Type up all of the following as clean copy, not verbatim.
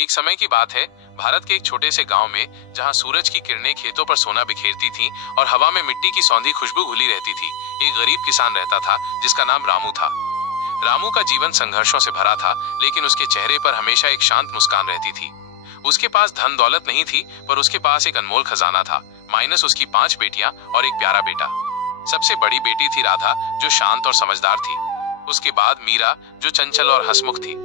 एक समय की बात है, भारत के एक छोटे से गांव में, जहां सूरज की किरणें खेतों पर सोना बिखेरती थीं और हवा में मिट्टी की सौंधी खुशबू घुली रहती थी, एक गरीब किसान रहता था जिसका नाम रामू था। रामू का जीवन संघर्षों से भरा था, लेकिन उसके चेहरे पर हमेशा एक शांत मुस्कान रहती थी। उसके पास धन दौलत नहीं थी, पर उसके पास एक अनमोल खजाना था, माइनस उसकी 5 बेटियां और एक प्यारा बेटा। सबसे बड़ी बेटी थी राधा, जो शांत और समझदार थी। उसके बाद मीरा, जो चंचल और हंसमुख थी।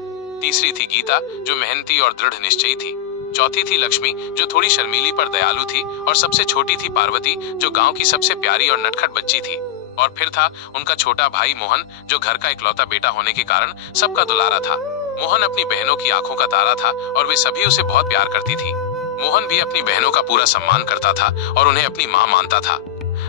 तीसरी थी गीता, जो मेहनती और दृढ़ निश्चयी थी। चौथी थी लक्ष्मी, जो थोड़ी शर्मीली पर दयालु थी। और सबसे छोटी थी पार्वती, जो गांव की सबसे प्यारी और नटखट बच्ची थी। और फिर था उनका छोटा भाई मोहन, जो घर का इकलौता बेटा होने के कारण सबका दुलारा था। मोहन अपनी बहनों की आंखों का तारा था और वे सभी उसे बहुत प्यार करती थी। मोहन भी अपनी बहनों का पूरा सम्मान करता था और उन्हें अपनी मां मानता था।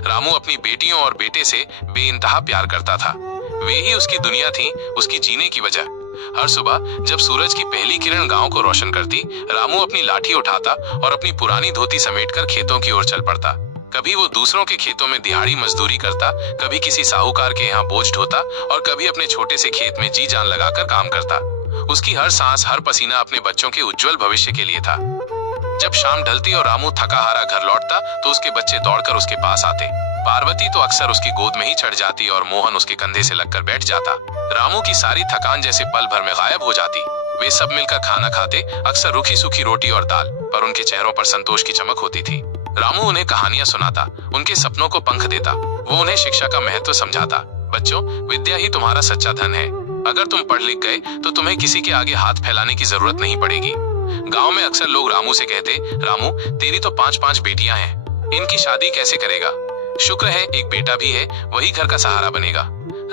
रामू अपनी बेटियों और बेटे से बेइंतहा प्यार करता था। वे ही उसकी दुनिया थी, उसकी जीने की वजह। हर सुबह जब सूरज की पहली किरण गांव को रोशन करती, रामू अपनी लाठी उठाता और अपनी पुरानी धोती समेटकर खेतों की ओर चल पड़ता। कभी वो दूसरों के खेतों में दिहाड़ी मजदूरी करता, कभी किसी साहूकार के यहाँ बोझ ढोता और कभी अपने छोटे से खेत में जी जान लगाकर काम करता। उसकी हर सांस, हर पसीना अपने बच्चों के उज्जवल भविष्य के लिए था। जब शाम ढलती और रामू थका हारा घर लौटता, तो उसके बच्चे दौड़कर उसके पास आते। पार्वती तो अक्सर उसकी गोद में ही चढ़ जाती और मोहन उसके कंधे से लगकर बैठ जाता। रामू की सारी थकान जैसे पल भर में गायब हो जाती। वे सब मिलकर खाना खाते, अक्सर रूखी सूखी रोटी और दाल, पर उनके चेहरों पर संतोष की चमक होती थी। रामू उन्हें कहानियां सुनाता, उनके सपनों को पंख देता। वो उन्हें शिक्षा का महत्व समझाता। बच्चों, विद्या ही तुम्हारा सच्चा धन है। अगर तुम पढ़ लिख गए तो तुम्हें किसी के आगे हाथ फैलाने की जरूरत नहीं पड़ेगी। गांव में अक्सर लोग रामू से कहते, रामू, तेरी तो 5-5 बेटियां हैं, इनकी शादी कैसे करेगा? शुक्र है एक बेटा भी है, वही घर का सहारा बनेगा।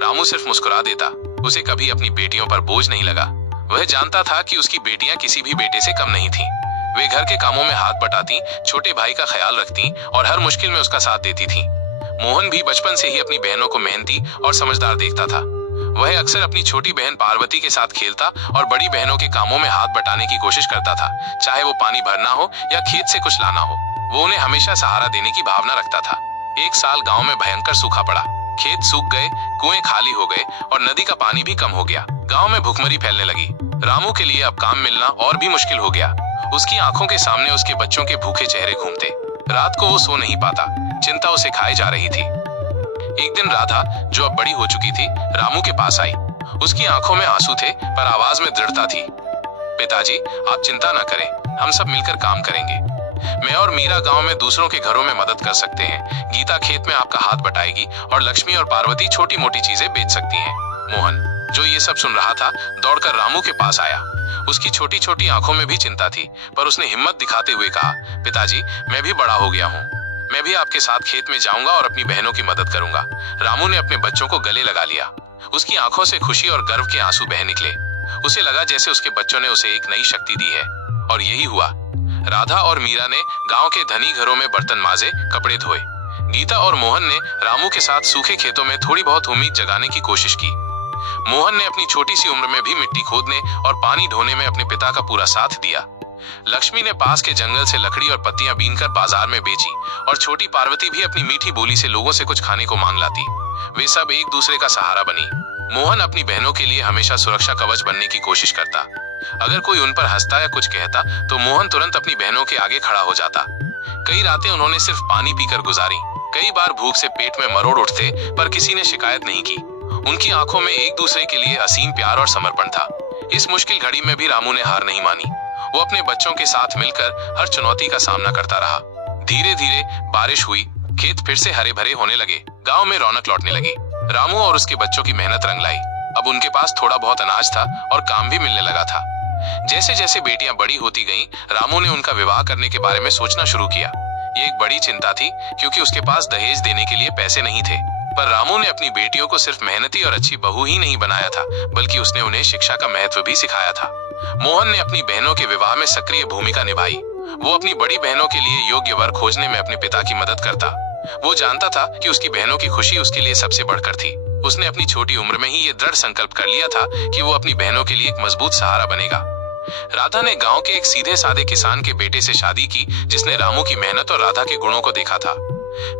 रामू सिर्फ मुस्कुरा देता। उसे कभी अपनी बेटियों पर बोझ नहीं लगा। वह जानता था कि उसकी बेटियां किसी भी बेटे से कम नहीं थीं। वे घर के कामों में हाथ बटाती, छोटे भाई का ख्याल रखती और हर मुश्किल में उसका साथ देती थीं। मोहन भी बचपन से ही अपनी बहनों को मेहनती और समझदार देखता था। वह अक्सर अपनी छोटी बहन पार्वती के साथ खेलता और बड़ी बहनों के कामों में हाथ बटाने की कोशिश करता था, चाहे वो पानी भरना हो या खेत से कुछ लाना हो। वो उन्हें हमेशा सहारा देने की भावना रखता था। एक साल गांव में भयंकर सूखा पड़ा। खेत सूख गए, कुएं खाली हो गए और नदी का पानी भी कम हो गया। गांव में भुखमरी फैलने लगी। रामू के लिए अब काम मिलना और भी मुश्किल हो गया। उसकी आंखों के सामने उसके बच्चों के भूखे चेहरे घूमते। रात को वो सो नहीं पाता, चिंता उसे खाए जा रही थी। एक दिन राधा, जो अब बड़ी हो चुकी थी, रामू के पास आई। उसकी आंखों में आंसू थे, पर आवाज में दृढ़ता थी। पिताजी, आप चिंता न करें, हम सब मिलकर काम करेंगे। मैं और मीरा गांव में दूसरों के घरों में मदद कर सकते हैं। गीता खेत में आपका हाथ बटाएगी और लक्ष्मी और पार्वती छोटी मोटी चीजें बेच सकती हैं। मोहन, जो ये सब सुन रहा था, दौड़कर रामू के पास आया। उसकी छोटी छोटी आंखों में भी चिंता थी, पर उसने हिम्मत दिखाते हुए कहा, पिताजी, मैं भी बड़ा हो गया हूँ। मैं भी आपके साथ खेत में जाऊंगा और अपनी बहनों की मदद करूंगा। रामू ने अपने बच्चों को गले लगा लिया। उसकी आंखों से खुशी और गर्व के आंसू बह निकले। उसे लगा जैसे उसके बच्चों ने उसे एक नई शक्ति दी है। और यही हुआ। राधा और मीरा ने गांव के धनी घरों में बर्तन माजे, कपड़े धोए। गीता और मोहन ने रामू के साथ सूखे खेतों में थोड़ी बहुत उम्मीद जगाने की कोशिश की। मोहन ने अपनी छोटी सी उम्र में भी मिट्टी खोदने और पानी ढोने में अपने पिता का पूरा साथ दिया। लक्ष्मी ने पास के जंगल से लकड़ी और पत्तियां बीनकर बाजार में बेची और छोटी पार्वती भी अपनी मीठी बोली से लोगों से कुछ खाने को मांग लाती। वे सब एक दूसरे का सहारा बनी। मोहन अपनी बहनों के लिए हमेशा सुरक्षा कवच बनने की कोशिश करता। अगर कोई उन पर हंसता या कुछ कहता, तो मोहन तुरंत अपनी बहनों के आगे खड़ा हो जाता। कई रातें उन्होंने सिर्फ पानी पीकर गुजारी। कई बार भूख से पेट में मरोड़ उठते, पर किसी ने शिकायत नहीं की। उनकी आंखों में एक दूसरे के लिए असीम प्यार और समर्पण था। इस मुश्किल घड़ी में भी रामू ने हार नहीं मानी। वो अपने बच्चों के साथ मिलकर हर चुनौती का सामना करता रहा। धीरे धीरे बारिश हुई, खेत फिर से हरे भरे होने लगे, गांव में रौनक लौटने लगी। रामू और उसके बच्चों की मेहनत रंग लाई। अब उनके पास थोड़ा बहुत अनाज था और काम भी मिलने लगा था। जैसे जैसे बेटियां बड़ी होती गईं, रामू ने उनका विवाह करने के बारे में सोचना शुरू किया। ये एक बड़ी चिंता थी, क्योंकि उसके पास दहेज देने के लिए पैसे नहीं थे। पर रामू ने अपनी बेटियों को सिर्फ मेहनती और अच्छी बहू ही नहीं बनाया था, बल्कि उसने उन्हें शिक्षा का महत्व भी सिखाया था। मोहन ने अपनी बहनों के विवाह में सक्रिय भूमिका निभाई। वो अपनी बड़ी बहनों के लिए योग्य वर खोजने में अपने पिता की मदद करता। वो जानता था कि उसकी बहनों की खुशी उसके लिए सबसे बढ़कर थी। उसने अपनी छोटी उम्र में ही ये दृढ़ संकल्प कर लिया था कि वो अपनी बहनों के लिए एक मजबूत सहारा बनेगा। राधा ने गांव के एक सीधे साधे किसान के बेटे से शादी की, जिसने रामू की मेहनत और राधा के गुणों को देखा था।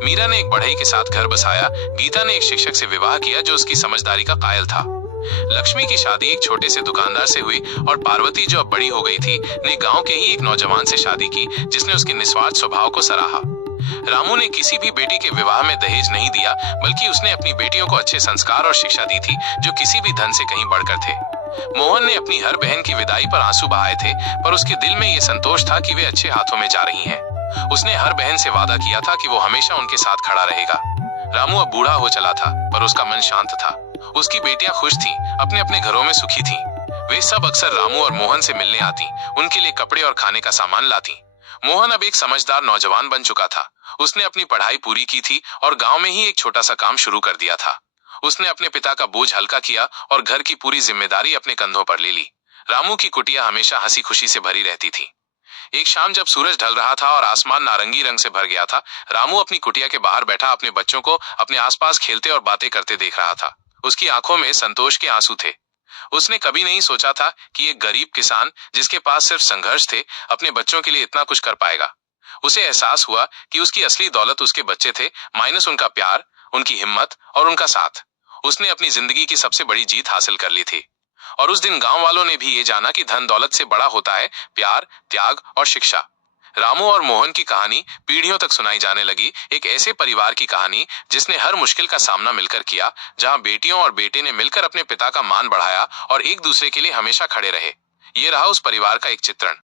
मीरा ने एक बढ़ई के साथ घर बसाया। गीता ने एक शिक्षक से विवाह किया जो उसकी समझदारी का कायल था। लक्ष्मी की शादी एक छोटे से दुकानदार से हुई और पार्वती, जो अब बड़ी हो गई थी, ने गांव के ही एक नौजवान से शादी की जिसने उसके निस्वार्थ स्वभाव को सराहा। रामू ने किसी भी बेटी के विवाह में दहेज नहीं दिया, बल्कि उसने अपनी बेटियों को अच्छे संस्कार और शिक्षा दी थी, जो किसी भी धन से कहीं बढ़कर थे। मोहन ने अपनी हर बहन की विदाई पर आंसू बहाए थे, पर उसके दिल में ये संतोष था कि वे अच्छे हाथों में जा रही हैं। उसने हर बहन से वादा किया था कि वो हमेशा उनके साथ खड़ा रहेगा। रामू अब बूढ़ा हो चला था, पर उसका मन शांत था। उसकी बेटियां खुश थीं, अपने अपने घरों में सुखी थीं। वे सब अक्सर रामू और मोहन से मिलने आती, उनके लिए कपड़े और खाने का सामान लाती। मोहन अब एक समझदार नौजवान बन चुका था। उसने अपनी पढ़ाई पूरी की थी और गांव में ही एक छोटा सा काम शुरू कर दिया था। उसने अपने पिता का बोझ हल्का किया और घर की पूरी जिम्मेदारी अपने कंधों पर ले ली। रामू की कुटिया हमेशा हंसी खुशी से भरी रहती थी। एक शाम जब सूरज ढल रहा था और आसमान नारंगी रंग से भर गया था, रामू अपनी कुटिया के बाहर बैठा अपने बच्चों को अपने आसपास खेलते और बातें करते देख रहा था। उसकी आंखों में संतोष के आंसू थे। उसने कभी नहीं सोचा था कि एक गरीब किसान, जिसके पास सिर्फ संघर्ष थे, अपने बच्चों के लिए इतना कुछ कर पाएगा। उसे एहसास हुआ कि उसकी असली दौलत उसके बच्चे थे, माइनस उनका प्यार, उनकी हिम्मत और उनका साथ। उसने अपनी जिंदगी की सबसे बड़ी जीत हासिल कर ली थी। और उस दिन गांव वालों ने भी ये जाना कि धन दौलत से बड़ा होता है प्यार, त्याग और शिक्षा। रामू और मोहन की कहानी पीढ़ियों तक सुनाई जाने लगी, एक ऐसे परिवार की कहानी जिसने हर मुश्किल का सामना मिलकर किया, जहां बेटियों और बेटे ने मिलकर अपने पिता का मान बढ़ाया और एक दूसरे के लिए हमेशा खड़े रहे। ये रहा उस परिवार का एक चित्रण।